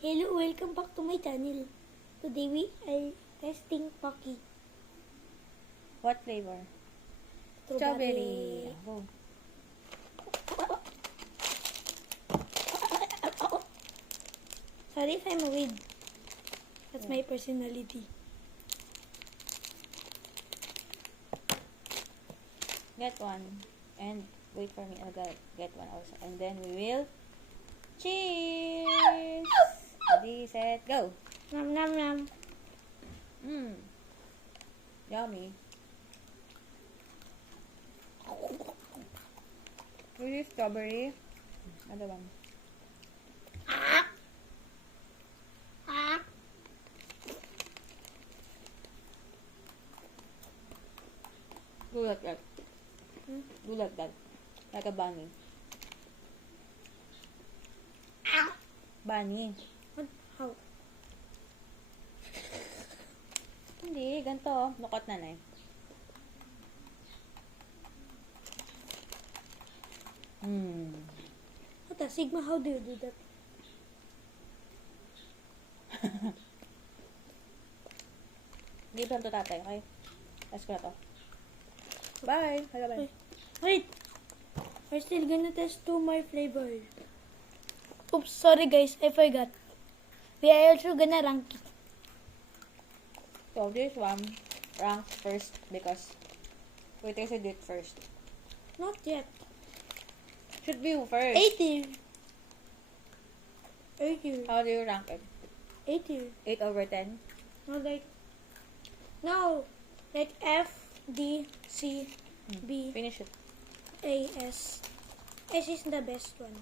Hello, welcome back to my channel. Today we are testing Pocky. What flavor? Strawberry. Oh. Sorry if I'm weird. That's my personality. Get one. And wait for me. I'll get one also. And then we will cheers! Ready, set, go! Nom nom nom. Mmm. Yummy. Really strawberry. Other one. Do like that. Do like that. Like a bunny. Bunny. What? How? Hindi, ganito. Nukot na na eh. What the Sigma? How do you do that? Give them to tatay, okay? Let's ko na to. Bye! Hello, bye. Wait! We're still gonna test 2 more flavors. Oops, sorry guys, I forgot. We are also gonna rank it. So, this one, ranked first because we tasted it first. Not yet. Should be first. 80. 80. How do you rank it? 80. 8 over 10? Like F, D, C, B, Finish it. A, S. S is the best one.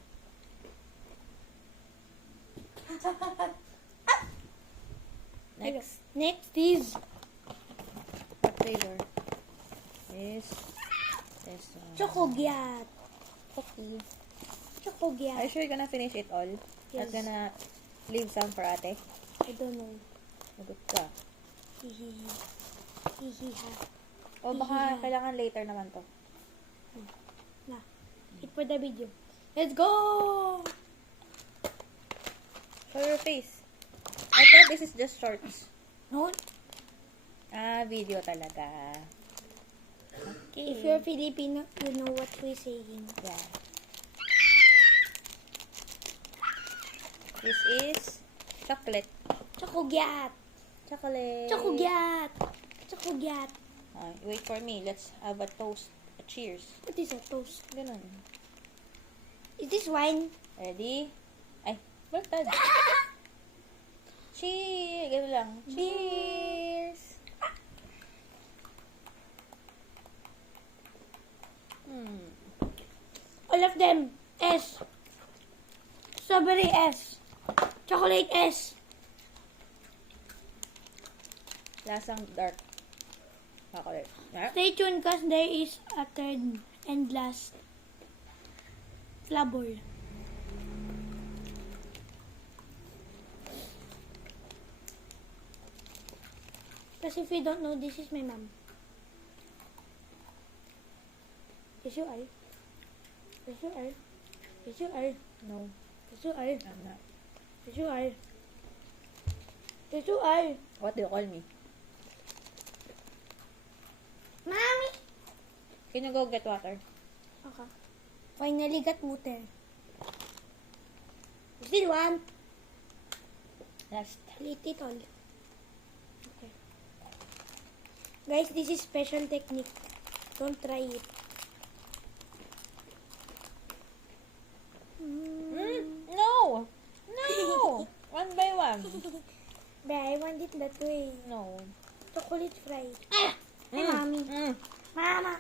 Next. Next is What flavor? This one. Chocogyat. Cookie. Are you Chocogyat. sure you're gonna finish it all? Not Yes. gonna leave some for ate? I don't know. Nagot ka. Hihihi. Hihiha. O baka kailangan later naman to. Na. Hit for the video. Let's go! Show your face. I thought this is just shorts. No. Video talaga. Okay. If you're Filipino, you know what we're saying. Yeah. This is chocolate. Chocogyat. Chocolate. Chocogyat. Chocogyat. Wait for me. Let's have a toast. A cheers. What is a toast? Ganun. Is this wine? Ready? Ay, baliktad. Cheers! Ganun lang. Cheers! All of them. S. Strawberry S. Chocolate S. Lasang dark. Chocolate. Yeah. Stay tuned because there is a third and last flavor. Because if you don't know, this is my mom. Yes, you are. Yes, you are. Yes, you are. No, Yes, you are. I'm not. Yes, you are. Yes, you are. What do you call me? Mommy! Can you go get water? Okay. Finally got water. You still want? Last. Eat it all. Okay. Guys, this is special technique. Don't try it. No! No! One by one. But I want it that way. No. Chocolate fries. Ah! Hey, mommy. Mama.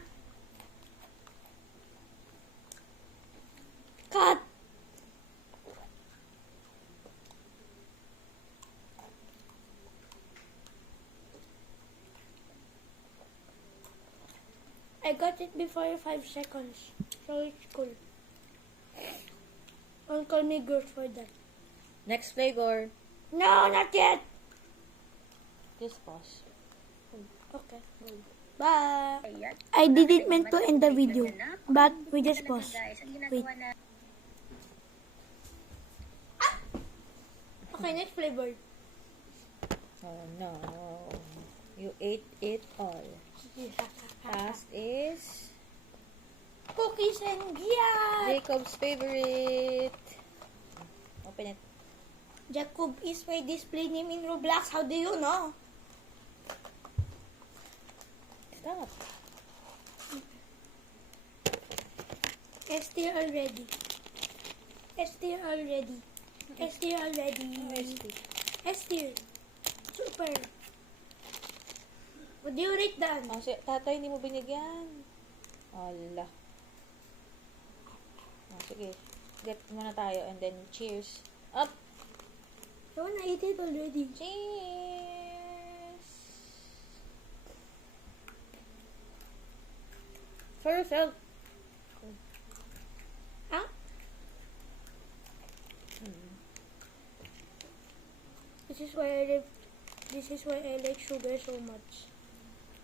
Cut. I got it before 5 seconds. So it's cool. Don't call me girl for that. Next flavor. No, not yet. Just pause. Okay. Bye. I didn't meant to end the video, but we just pause. Wait. Okay, next flavor. Oh no. You ate it all. Last is Cookies and Giat. Jacob's favorite. Open it. Jacob is my display name in Roblox. How do you know? Stop. Esther already. Esther already. Esther already. Esther. Super. What do you rate that? Oh, si tatay, hindi mo binigyan. Ala. Oh, sige. Get muna tayo and then cheers. Up! I wanna eat it already. Cheers! For yourself. Ah? This is why I like sugar so much.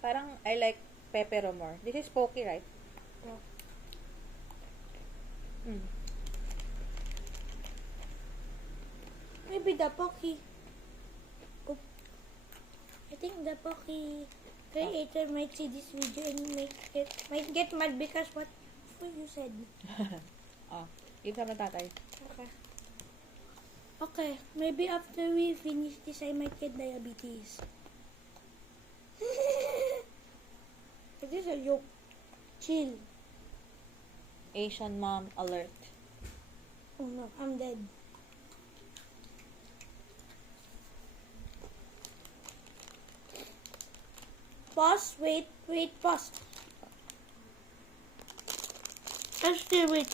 Parang I like pepper more. This is pokey, right? Yeah. Maybe the Pocky. Oh. I think the Pocky creator might see this video and might get mad because what you said. Oh, give some na tatay. Okay. Okay, maybe after we finish this, I might get diabetes. It is a joke. Chill. Asian mom alert. Oh no, I'm dead. Pause, wait, pause. Let's do it.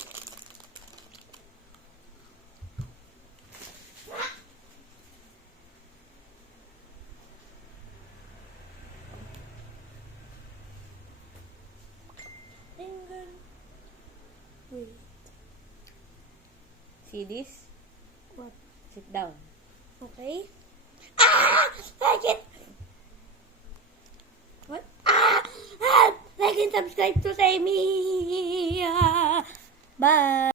Finger. Wait. See this? What? Sit down. Okay. Ah! Like it! What? Ah! Ah! Like and subscribe to Sammy! Bye!